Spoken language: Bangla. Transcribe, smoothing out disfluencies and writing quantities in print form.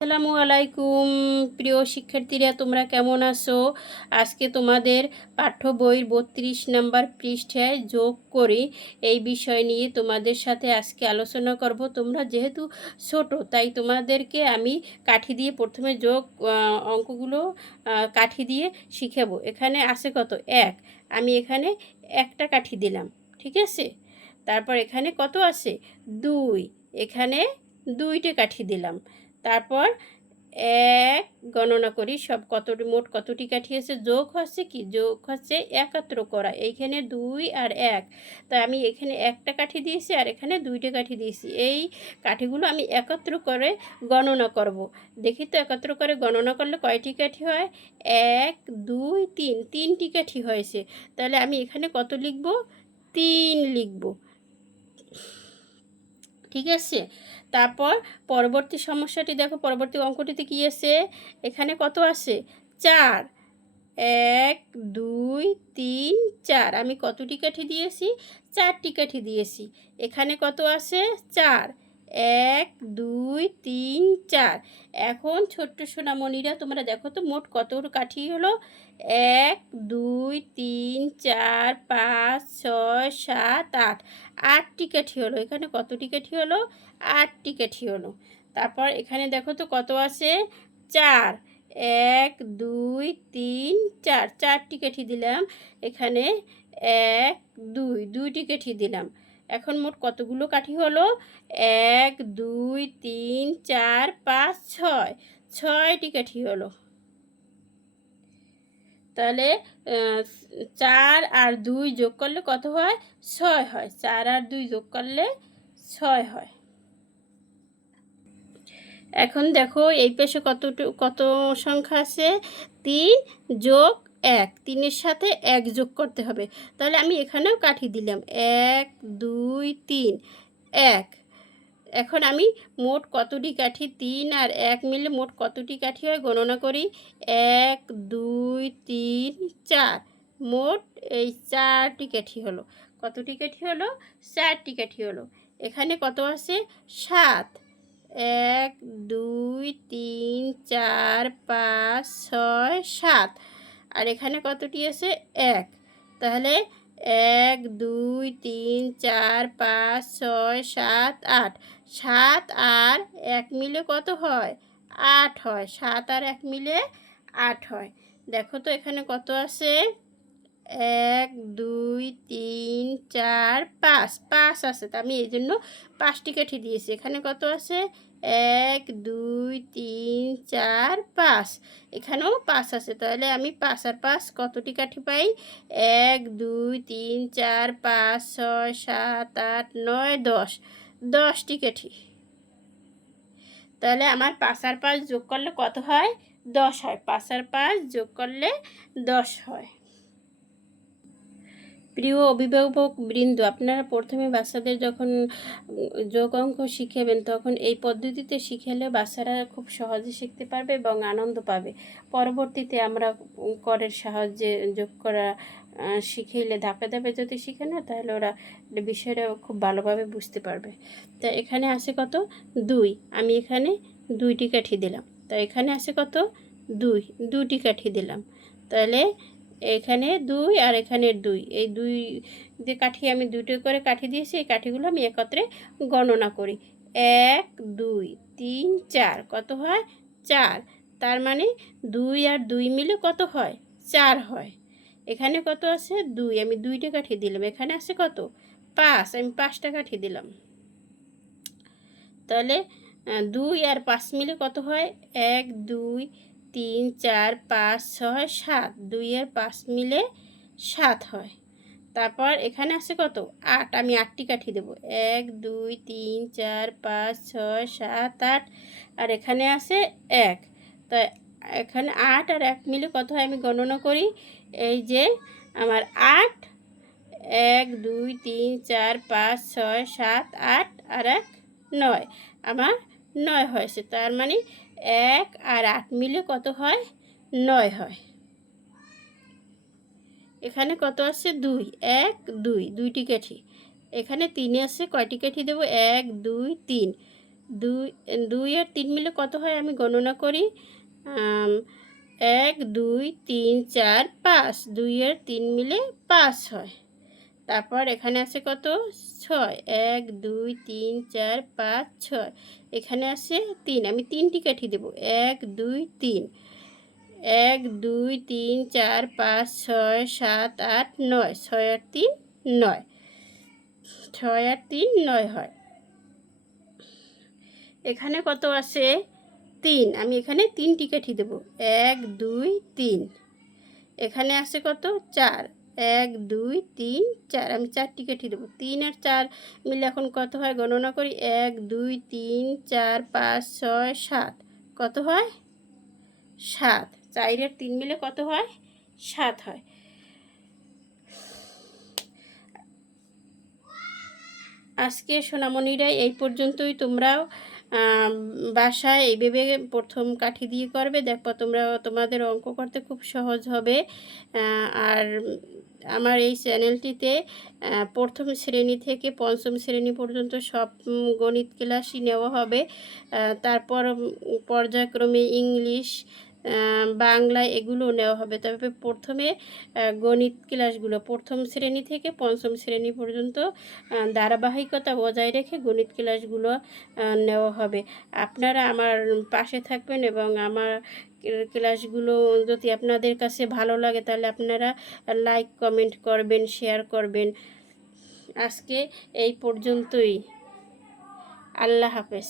আসসালামু আলাইকুম প্রিয় শিক্ষার্থীরা, তোমরা কেমন আছো? আজকে তোমাদের পাঠ্য বইয়ের 32 নম্বর পৃষ্ঠায় যোগ করি এই বিষয় নিয়ে তোমাদের সাথে আজকে আলোচনা করব। তোমরা যেহেতু ছোট, তাই তোমাদেরকে আমি কাঠি দিয়ে প্রথমে যোগ অঙ্কগুলো কাঠি দিয়ে শিখাবো। এখানে আছে কত? এক। আমি এখানে একটা কাঠি দিলাম, ঠিক আছে। তারপর এখানে কত আছে? দুই। এখানে দুইটে কাঠি দিলাম। তারপর এক গণনা করি সব মোট কতটি কাঠি আছে। যোগ হচ্ছে কি? যোগ হচ্ছে একত্র করা। এইখানে দুই আর এক, তাই আমি এখানে একটা কাঠি দিয়েছি আর এখানে দুইটা কাঠি দিয়েছি। এই কাঠিগুলো আমি একত্র করে গণনা করব। দেখি তো একত্র করে গণনা করলে কয়টি কাঠি হয়। এক, দুই, তিন, তিনটি কাঠি হয়েছে। তাহলে আমি এখানে কত লিখব? তিন লিখব, ঠিক আছে। তারপর পরবর্তী সমস্যাটি দেখো, পরবর্তী অঙ্কটিতে কী আছে? এখানে কত আছে? চার। এক, দুই, তিন, চার। আমি কতটি কাঠি দিয়েছি? চারটি কাঠি দিয়েছি। এখানে কত আছে? চার। এক, দুই, তিন, চার। এখন ছোট্ট সোনামণিরা, তোমরা দেখো তো মোট কত কাঠি হলো। এক, দুই, তিন, চার, পাঁচ, ছয়, সাত, আট। আটটি কাঠি হলো। এখানে কতটি কাঠি হলো? আটটি কাঠি হলো। তারপর এখানে দেখো তো কত আছে? চার। এক, দুই, তিন, চার। চারটি কাঠি দিলাম। এখানে এক, দুই, দুইটি কাঠি দিলাম। এখন মোট কতগুলো কাঠি হলো? এক, দুই, তিন, চার, পাঁচ, ছয়। ছয়টি কাঠি হলো। তাহলে চার আর দুই যোগ করলে কত হয়? ছয় হয়। চার আর দুই যোগ করলে ছয় হয়। এখন দেখো এই পাশে কত সংখ্যা আছে? তিন যোগ এক। তিনের সাথে এক যোগ করতে হবে। তাহলে আমি এখানেও কাঠি দিলাম। এক, দুই, তিন, এক। এখন আমি মোট কতটি কাঠি, তিন আর এক মিলে মোট কতটি কাঠি হয় গণনা করি। এক, দুই, তিন, চার। মোট এই চারটি কাঠি হলো। কতটি কাঠি হলো? চারটি কাঠি হলো। এখানে কত আছে? সাত। এক, দুই, তিন, চার, পাঁচ, ছয়, সাত। আর এখানে কতটি আছে? এক। তাহলে এক, দুই, তিন, চার, পাঁচ, ছয়, সাত, আট। সাত আর এক মিলে কত হয়? আট হয়। সাত আর এক মিলে আট হয়। দেখো তো এখানে কত আছে? এক, দুই, তিন, চার, পাঁচ। পাঁচ আছে, তা আমি এই জন্য পাঁচটি কাঠি দিয়েছি। এখানে কত আছে? এক, দুই, তিন, চার, পাঁচ। এখানেও পাঁচ আছে। তাহলে আমি পাঁচ আর পাঁচ কতটি কাঠি পাই? এক, দুই, তিন, চার, পাঁচ, ছয়, সাত, আট, নয়, দশ। দশটি কাঠি। তাহলে আমার পাঁচ আর পাঁচ যোগ করলে কত হয়? দশ হয়। পাঁচ আর পাঁচ যোগ করলে 10 হয়। প্রিয় অভিভাবক বৃন্দ, আপনারা প্রথমে বাচ্চাদের যখন যোগ অঙ্ক শিখাবেন তখন এই পদ্ধতিতে শিখালে বাচ্চারা খুব সহজে শিখতে পারবে এবং আনন্দ পাবে। পরবর্তীতে আমরা করের সাহায্যে যোগ করা শিখাইলে ধাপে ধাপে যদি শিখে না, তাহলে ওরা বিষয়টা খুব ভালোভাবে বুঝতে পারবে। তা এখানে আছে কত? দুই। আমি এখানে দুইটি কাঠি দিলাম। তা এখানে আছে কত? দুই। দুটি কাঠি দিলাম। তাহলে এখানে দুই আর এখানে দুই, এই দুই যে কাঠি আমি দুটো করে কাঠি দিয়েছি, এই কাঠিগুলো আমি একত্রে গণনা করি। এক, দুই, তিন, চার। কত হয়? চার। তার মানে দুই আর দুই মিলে কত হয়? চার হয়। এখানে কত আছে? দুই। আমি দুইটা কাঠি দিলাম। এখানে আছে কত? পাঁচ। আমি পাঁচটা কাঠি দিলাম। তাহলে দুই আর পাঁচ মিলে কত হয়? এক, দুই, তিন, চার, পাঁচ, ছয়, সাত। দুই আর পাঁচ মিলে সাত হয়। তারপর এখানে আছে কত? আট। আমি আটটি কাঠি দেবো। এক, দুই, তিন, চার, পাঁচ, ছয়, সাত, আট। আর এখানে আছে এক। তাই এখানে আট আর এক মিলে কত হয় আমি গণনা করি। এই যে আমার আট। এক, দুই, তিন, চার, পাঁচ, ছয়, সাত, আট আর এক, নয়। আমার নয় হয়েছে। তার মানে এক আর আট মিলে কত হয়? নয় হয়। এখানে কত আছে? দুই। এক, দুই, দুইটি কাঠি। এখানে তিনে আছে কয়টি কাঠি দেবো? এক, দুই, তিন। দুই 2 আর 3 মিলে কত হয় আমি গণনা করি। 1 2 3 4 5, 2 আর 3 মিলে 5 হয়। তারপর এখানে আছে কত 6, 1 2 3 4 5 6, এখানে আছে 3, আমি 3টি কাঠি দেব। 1 2 3, 1 2 3 4 5 6 7 8 9, 6 আর 3 9, 6 আর 3 9 হয়। এখানে কত আছে 3, আমি এখানে 3টি কাঠি দেব। 1 2 3, এখানে আছে কত 4, 1 2 3 4, আমি 4টি কাঠি দেব। 3 আর 4 মিলে এখন কত হয় গণনা করি। 1 2 3 4 5 6 7, কত হয় 7। 4 আর 3 মিলে কত হয় 7 হয়। আজকে সোনামণিরা এই পর্যন্তই। তোমরাও বাসায় এইভাবে প্রথম কাঠি দিয়ে করবে, দেখো তোমাদের অঙ্ক করতে খুব সহজ হবে। আর আমার এই চ্যানেলটিতে প্রথম শ্রেণী থেকে পঞ্চম শ্রেণী পর্যন্ত সব গণিত ক্লাসই নেওয়া হবে। তারপর পর্যায়ক্রমে ইংলিশ, বাংলা এগুলো নেওয়া হবে। তবে প্রথমে গণিত ক্লাসগুলো প্রথম শ্রেণী থেকে পঞ্চম শ্রেণী পর্যন্ত ধারাবাহিকতা বজায় রেখে গণিত ক্লাসগুলো নেওয়া হবে। আপনারা আমার পাশে থাকবেন এবং আমার ক্লাসগুলো যদি আপনাদের কাছে ভালো লাগে তাহলে আপনারা লাইক কমেন্ট করবেন, শেয়ার করবেন। আজকে এই পর্যন্তই। আল্লাহ হাফেজ।